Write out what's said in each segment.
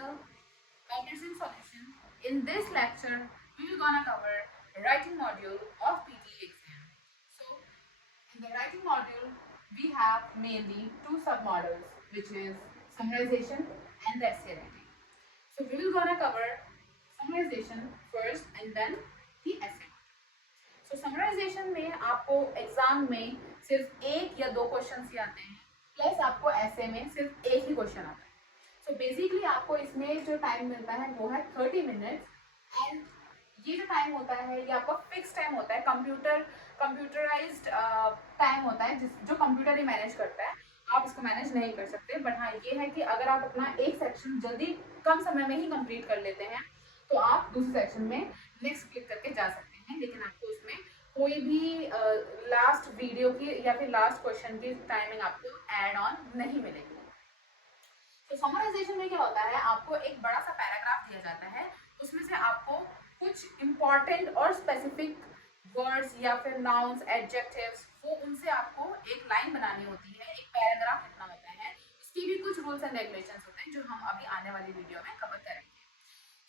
channel Interesting Solution. In this lecture, we will gonna cover writing module of PTE exam. So, in the writing module, we have mainly two submodels, which is summarization and the essay writing. So, we will gonna cover summarization first and then the essay. So, summarization में आपको exam में सिर्फ एक या दो question ही आते हैं, plus आपको ऐसे में सिर्फ एक ही क्वेश्चन आता है. सो बेसिकली आपको इसमें जो टाइम मिलता है वो है 30 मिनट्स एंड ये जो टाइम होता है ये आपका फिक्स टाइम होता है, कंप्यूटराइज्ड टाइम होता है जो कंप्यूटर ही मैनेज करता है. आप इसको मैनेज नहीं कर सकते, बट हाँ ये है कि अगर आप अपना एक सेक्शन जल्दी कम समय में ही कंप्लीट कर लेते हैं तो आप दूसरे सेक्शन में नेक्स्ट क्लिक करके जा सकते हैं, लेकिन आपको उसमें कोई भी लास्ट वीडियो की या फिर लास्ट क्वेश्चन की टाइमिंग आपको ऐड ऑन नहीं मिलेगी. तो समराइजेशन में क्या होता है, आपको एक बड़ा सा पैराग्राफ दिया जाता है, उसमें से आपको कुछ इंपॉर्टेंट और स्पेसिफिक वर्ड्स या फिर नाउन्स, एडजेक्टिव्स, वो उनसे आपको एक लाइन बनानी होती है, एक पैराग्राफ लिखना होता है. इसके भी कुछ रूल्स एंड रेगुलेशंस होते हैं जो हम अभी आने वाली वीडियो में कवर करेंगे.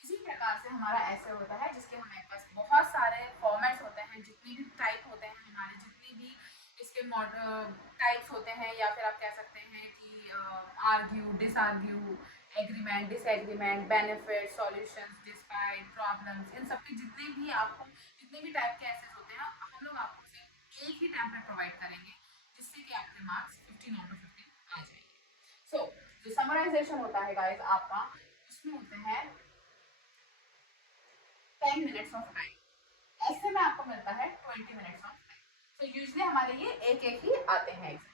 इसी प्रकार से हमारा ऐसे होता है जिसके हमारे पास बहुत सारे फॉर्मेट्स होते हैं, जितने भी टाइप होते हैं हमारे, जितने भी इसके टाइप्स होते हैं, या फिर आप कह सकते हैं कि argue, disargue, agreement, disagreement, benefit, solutions, despite, problems, इन सब के जितने भी टाइप के ऐसे होते हैं हम लोग आपको सिर्फ एक ही टेम्पलेट प्रोवाइड करेंगे, जिससे कि आपके मार्क्स 15 आउट ऑफ 15 आ जाएंगे. सो जो समराइजेशन होता है गाइस आपका, उसमें होते हैं 10 मिनट्स ऑफ टाइम. ऐसे में आपको मिलता है 20 मिनट्स ऑफ टाइम. तो यूजली हमारे ये एक एक ही आते हैं एग्जाम.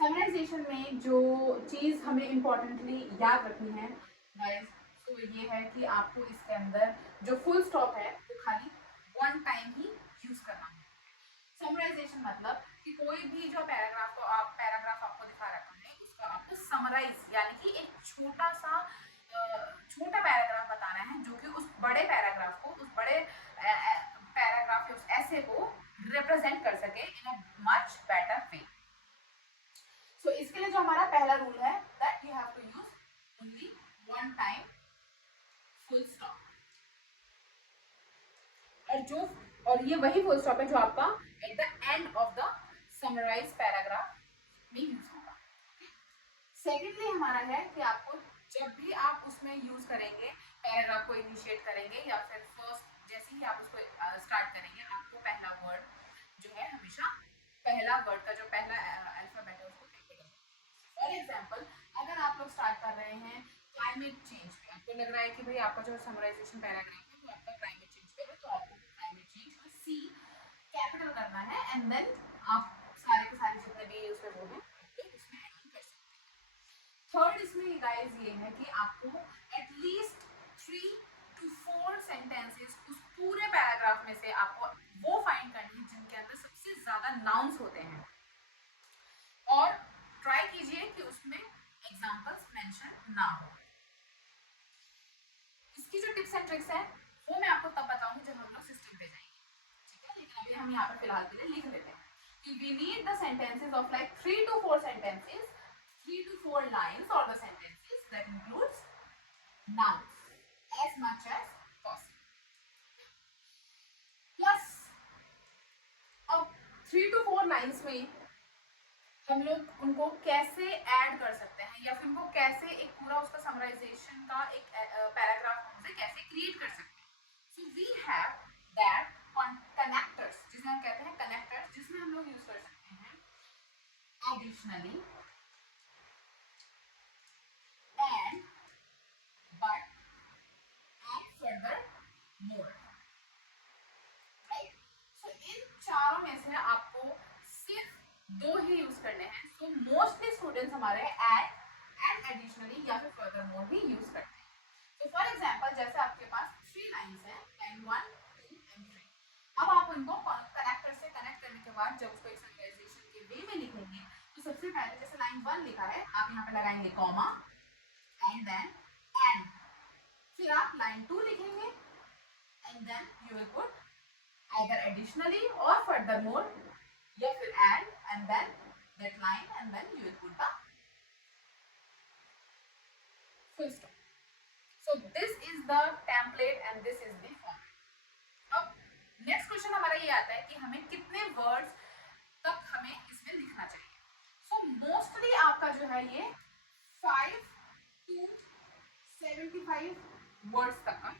समराइजेशन में जो चीज़ हमें इम्पोर्टेंटली याद रखनी है गाइस, तो ये है कि आपको इसके अंदर जो फुल स्टॉप है वो खाली वन टाइम ही यूज करना है. समराइजेशन मतलब कि कोई भी जो पैराग्राफ आपको दिखा रखा है उसका आपको समराइज यानी कि एक छोटा पैराग्राफ बताना है, जो कि उस बड़े पैराग्राफ को, उस बड़े पैराग्राफ के उस ऐसे को रिप्रेजेंट कर सके इन अ मच बेटर वे. सो इसके लिए जो हमारा पहला रूल है, that you have to use only one time full stop. और ये वही फुल स्टॉप है जो आपका at the end of the summarise paragraph में यूज होगा. सेकेंडली हमारा है कि आपको जब भी आप उसमें यूज करेंगे, पैराग्राफ को इनिशिएट करेंगे या फिर फर्स्ट जैसे ही आप उसको स्टार्ट करेंगे, आपको पहला वर्ड जो है हमेशा पहला वर्ड का जो पहला अल्फाबेट है उसको कैपिटल. फॉर एग्जाम्पल अगर आप लोग स्टार्ट कर रहे हैं क्लाइमेट चेंज पे, आपको लग रहा है कि भाई आपका जो समराइजेशन पैराग्राफ है वो आपका क्लाइमेट चेंज पे है, तो आपको क्लाइमेट चेंज का सी कैपिटल करना है एंड देन आप सारे के सारे जितने भी उसमें वो हैं उसमें ऐड ऑन कर सकते हैं. थर्ड इसमें गाइस ये है कि आपको एटलीस्ट 3 to 4 सेंटेंसेस उस पूरे पैराग्राफ में से आपको वो फाइंड करनी है जिनके अंदर सबसे ज्यादा नाउन्स होते हैं, और ट्राई कीजिए कि उसमें एग्जांपल्स मेंशन ना हो. इसकी जो टिप्स एंड ट्रिक्स है वो मैं आपको तब बताऊंगी जब हम लोग सिस्टम पे जाएंगे, ठीक है. लेकिन अभी हम यहाँ पर फिलहाल के लिए लिख लेते हैं कि we need the sentences of like 3 to 4 sentences, 3 to 4 lines or the sentences that includes nouns as much as possible. Plus अब 3 to 4 lines में हम लोग उनको कैसे ऐड कर सकते हैं या फिर उनको कैसे एक पूरा उसका समराइजेशन का एक पैराग्राफ हमसे कैसे क्रिएट कर सकते हैं. So we have that connectors, जिसमें हम कहते हैं कनेक्टर्स, जिसमें हम लोग यूज कर सकते हैं additionally and but and furthermore. Right. So इन चारों में से आपको सिर्फ दो ही यूज करने हैं. सो मोस्टली स्टूडेंट्स हमारे एड एडिशनली या फिर फर्दर मोर ही यूज करते हैं. तो फॉर एग्जांपल जैसे आपके पास 3 लाइंस हैं, लाइन 1, 2 एंड 3. अब आप उनको कनेक्टर से कनेक्ट करने के बाद जब उसको एक समराइजेशन के वे में लिखेंगे तो सबसे पहले जैसे लाइन 1 लिखा है आप यहाँ पे लगाएंगे कॉमा एंड देन एंड. फिर आप लाइन 2 लिखेंगे and then you will put either additionally or furthermore, या फिर and then that line and then you will put the full stop. So this is the template and this is the format. अब next question हमारा ये आता है कि हमें कितने वर्ड्स तक हमें इसमें लिखना चाहिए. सो मोस्टली आपका जो है ये 5 to 75 वर्ड्स तक का.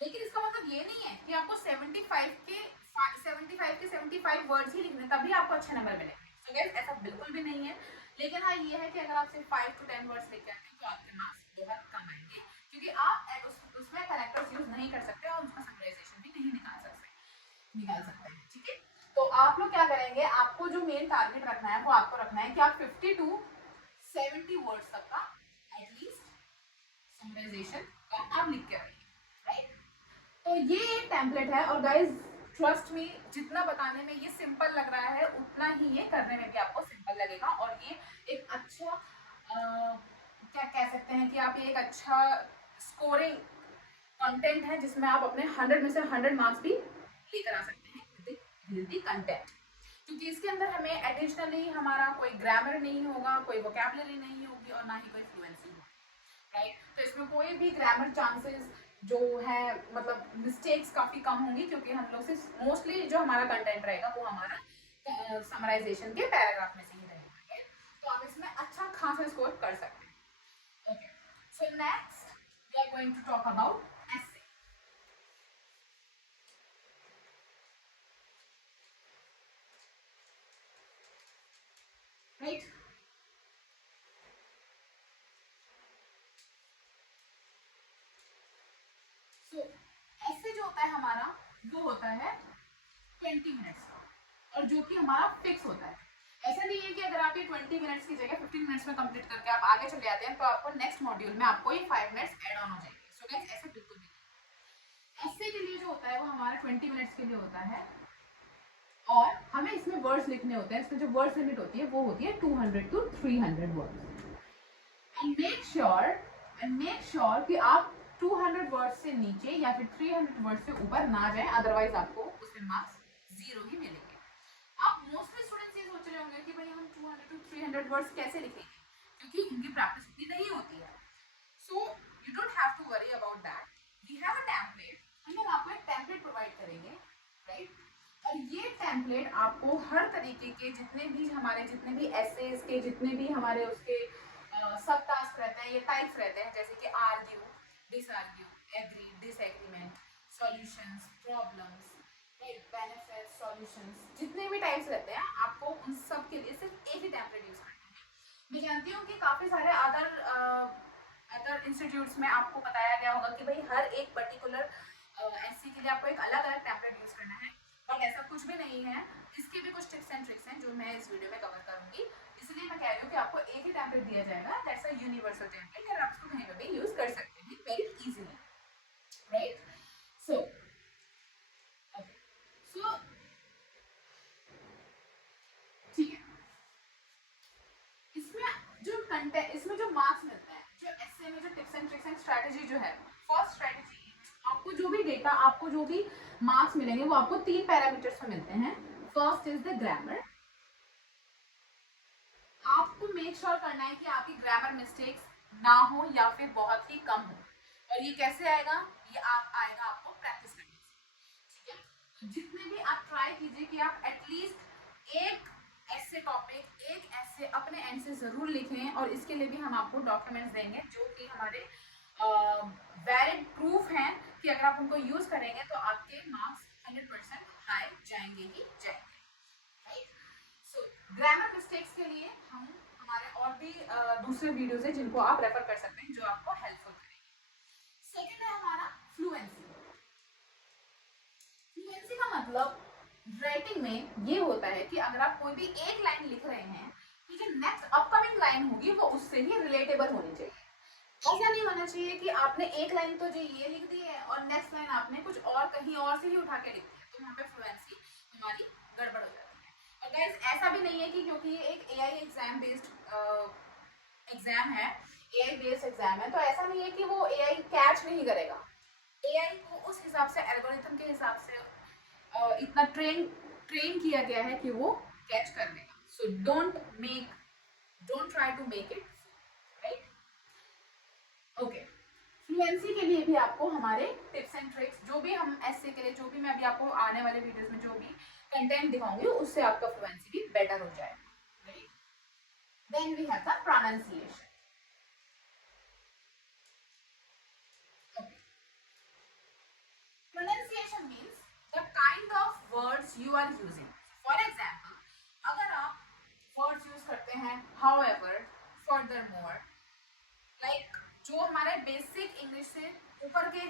लेकिन इसका मतलब ये नहीं है कि आपको 75 वर्ड्स ही लिखने तभी आपको अच्छे नंबर मिलेंगे. सो गाइस ऐसा बिल्कुल भी नहीं है. लेकिन हाँ ये है कि अगर आप सिर्फ 5 to 10 वर्ड्स लिख के आते हैं तो आपके मार्क्स बहुत कम आएंगे, क्योंकि आप उसमें करेक्टर्स यूज नहीं कर सकते और उसका समराइजेशन भी नहीं निकाल सकते हैं. ठीक है, तो आप लोग क्या करेंगे, आपको जो मेन टारगेट रखना है वो आपको रखना है कि आप 50 to 70 वर्ड्स तक का एटलीस्ट समराइजेशन का आप लिख के रखिए. राइट, तो ये एक टेम्पलेट है. और गाइज ट्रस्ट मी, जितना बताने में ये सिंपल लग रहा है उतना ही ये करने में भी आपको सिंपल लगेगा. और ये एक अच्छा क्या कह सकते हैं कि आप ये एक अच्छा स्कोरिंग कंटेंट है जिसमें आप अपने 100 में से 100 मार्क्स भी लेकर आ सकते हैं विद द कंटेंट. क्योंकि इसके अंदर हमें एडिशनली हमारा कोई ग्रामर नहीं होगा, कोई वोकैबुलरी नहीं होगी और ना ही कोई फ्लुएंसी होगी. राइट, तो इसमें कोई भी ग्रामर चांसेस जो है मतलब मिस्टेक्स काफ़ी कम होंगी, क्योंकि हम लोग से मोस्टली जो हमारा कंटेंट रहेगा वो हमारा समराइजेशन के पैराग्राफ में से ही रहेगा. तो आप इसमें अच्छा खासा स्कोर कर सकते हैं. Okay, so next we are going to talk about essay. Right, so essay जो होता है हमारा वो होता है 20 मिनट्स का, और जो कि हमारा फिक्स होता है. ऐसा नहीं है कि अगर आप ये 20 मिनट्स की जगह 15 मिनट्स में कंप्लीट करके आप आगे चले जाते हैं तो आपको नेक्स्ट मॉड्यूल में आपको ये 5 मिनट्स ऐड ऑन हो जाएंगे. सो गाइस ऐसे बिल्कुल भी नहीं. ऐसे के लिए जो होता है वो हमारा 20 मिनट्स के लिए होता है, और हमें इसमें वर्ड्स लिखने होते हैं. इसमें जो वर्ड्स लिमिट होती है वो होती है 200 to 300 words. And make sure कि आप 200 वर्ड्स से नीचे या फिर 300 वर्ड्स से ऊपर ना जाएं, अदरवाइज आपको उसमें मार्क्स 0 ही मिलेंगे. आप मोस्टली स्टूडेंट्स ये सोच रहे होंगे कि भाई हम 200 to 300 वर्ड्स कैसे लिखेंगे, क्योंकि उनकी प्रैक्टिस इतनी नहीं होती है. So you don't have to worry about that. We have a template, हम लोग आपको एक टेम्पलेट प्रोवाइड करेंगे. राइट, और ये टेम्पलेट आपको हर तरीके के जितने भी एसेज के जितने भी हमारे उसके सब टास्क रहते हैं, ये टाइप्स रहते हैं, जैसे कि argue, disargue, agree, disagreement, solutions, problems, benefits, solutions, जितने भी टाइप्स रहते हैं आपको उन सब के लिए सिर्फ एक ही टेम्पलेट यूज करना है. मैं जानती हूँ कि काफ़ी सारे अदर इंस्टीट्यूट्स में आपको बताया गया होगा कि भाई हर एक पर्टिकुलर एससी के लिए आपको एक अलग अलग टेम्पलेट यूज करना है, बट ऐसा कुछ भी नहीं है. इसके भी कुछ टिप्स एंड ट्रिक्स हैं जो मैं इस वीडियो में कवर करूंगी. इसलिए मैं कह रही हूँ कि आपको एक ही टेम्पलेट दिया जाएगा. दैट्स अ यूनिवर्सल टेम्पलेट और आप इसको कहीं पर भी यूज कर सकते हैं वेरी इजीली. राइट, सो ठीक है. इसमें जो मार्क्स मिलते हैं, जो एसए में जो tips and tricks and strategy जो है, फर्स्ट स्ट्रेटजी, आपको जो भी डेटा, आपको जो भी मार्क्स मिलेंगे वो आपको 3 पैरामीटर्स में मिलते हैं. First is the grammar. आपको मेक श्योर करना है कि आपकी ग्रामर मिस्टेक्स ना हो या फिर बहुत ही कम हो. और ये कैसे आएगा, ये आएगा आपको प्रैक्टिस करने से. ठीक है, जितने भी आप ट्राई कीजिए कि आप एटलीस्ट एक ऐसे टॉपिक, एक ऐसे अपने एंड से जरूर लिखें. और इसके लिए भी हम आपको डॉक्यूमेंट्स देंगे जो कि हमारे वैलिड प्रूफ हैं कि अगर आप उनको यूज करेंगे तो आपके मार्क्स 100% हाई जाएंगे ही जाएंगे. राइट, सो ग्रामर मिस्टेक्स के लिए हम हमारे और भी दूसरे वीडियोस हैं जिनको आप रेफर कर सकते हैं जो आपको हेल्पफुल करेंगे. सेकेंड है हमारा फ्लुएंसी. फ्लुएंसी का मतलब राइटिंग में ये होता है कि अगर आप कोई भी एक लाइन लिख रहे हैं तो जो नेक्स्ट अपकमिंग लाइन होगी वो उससे ही रिलेटेबल होनी चाहिए. ऐसा नहीं होना चाहिए कि आपने एक लाइन तो जो ये लिख दी है और नेक्स्ट लाइन आपने कुछ और कहीं और से ही उठा के लिख दी है, तो वहाँ पे फ्लुएंसी हमारी गड़बड़ हो जाती है. और गाइस ऐसा भी नहीं है कि क्योंकि ये एक एआई एग्जाम बेस्ड एग्जाम है, एआई बेस्ड एग्जाम है, तो ऐसा नहीं है कि वो एआई कैच नहीं करेगा. एआई को उस हिसाब से, एल्गोरिथम के हिसाब से इतना ट्रेन किया गया है कि वो कैच कर देगा. So don't try to make it. Right, fluency के लिए भी आपको हमारे टिप्स एंड ट्रिक्स, जो भी हम ऐसे के लिए, जो भी मैं अभी आपको आने वाले वीडियोस में जो भी कंटेंट दिखाऊंगी, उससे आपका फ्लुएंसी भी बेटर हो जाए. Right. Then we have the pronunciation. Pronunciation means the kind of words you are using. For example, अगर आप words use करते हैं however, furthermore, like जो हमारे basic English से ऊपर के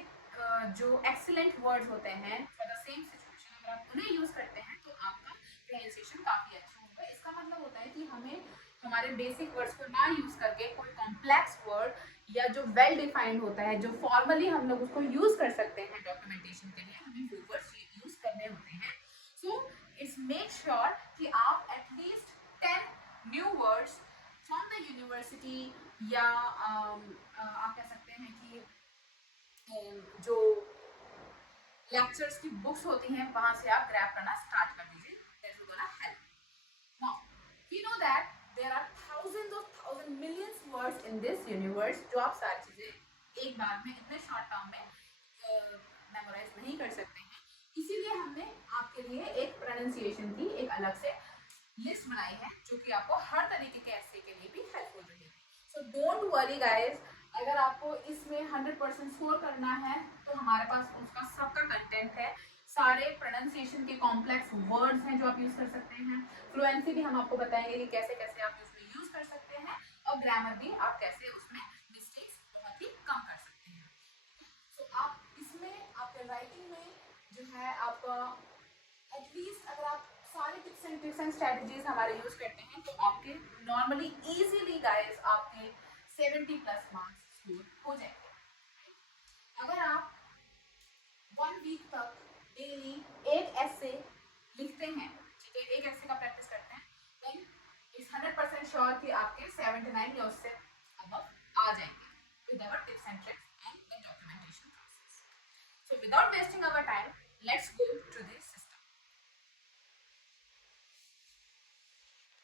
जो excellent words होते हैं for the same situation, अगर आप उन्हें use करते हैं तो आपका pronunciation काफी अच्छा होगा. इसका मतलब होता है कि हमें हमारे बेसिक वर्ड्स को ना यूज करके कोई कॉम्प्लेक्स वर्ड या जो वेल डिफाइंड होता है, जो फॉर्मली हम लोग उसको यूज कर सकते हैं डॉक्यूमेंटेशन के लिए, हमें वो वर्ड्स यूज करने होते हैं. सो इट्स मेक श्योर कि आप at least 10 new words from the university या आप कह सकते हैं कि जो लेक्चर्स की बुक्स होती हैं वहां से आप ग्रैब करना स्टार्ट कर दीजिए. That will gonna help. Now, we know that there are millions words in this universe जो आप सारी चीजें एक बार में इतने शॉर्ट टर्म में मेमोराइज नहीं कर सकते हैं. इसीलिए हमने आपके लिए एक प्रोनाउंसिएशन की एक अलग से लिस्ट बनाई है जो कि आपको हर तरीके के ऐसे के लिए भी हेल्पफुल रहेगी. सो डोंट वरी गाइज, अगर आपको इसमें 100% स्कोर करना है तो हमारे पास उसका सबका कंटेंट है. सारे प्रोनाउंसिएशन के कॉम्प्लेक्स वर्ड्स हैं जो आप यूज कर सकते हैं. फ्लुएंसी भी हम आपको बताएंगे कि कैसे कैसे आप उसमें यूज कर सकते हैं, और ग्रामर भी आप कैसे उसमें मिस्टेक्स बहुत ही कम कर सकते हैं. सो आप इसमें आपके राइटिंग में जो है आपका एटलीस्ट अगर आप सारे tips and tricks and strategies हमारे यूज करते हैं तो आपके नॉर्मली इजीली गाइस आपके 70+ मार्क्स स्कोर हो जाएंगे. अगर आप 1 वीक तक डेली एक ऐसे लिखते हैं, ठीक है, एक ऐसे का प्रैक्टिस करते हैं, देन इट्स 100% श्योर कि आपके 79 या उससे अबव आ जाएंगे with our tips and tricks and the documentation process. So without wasting our time, let's go to the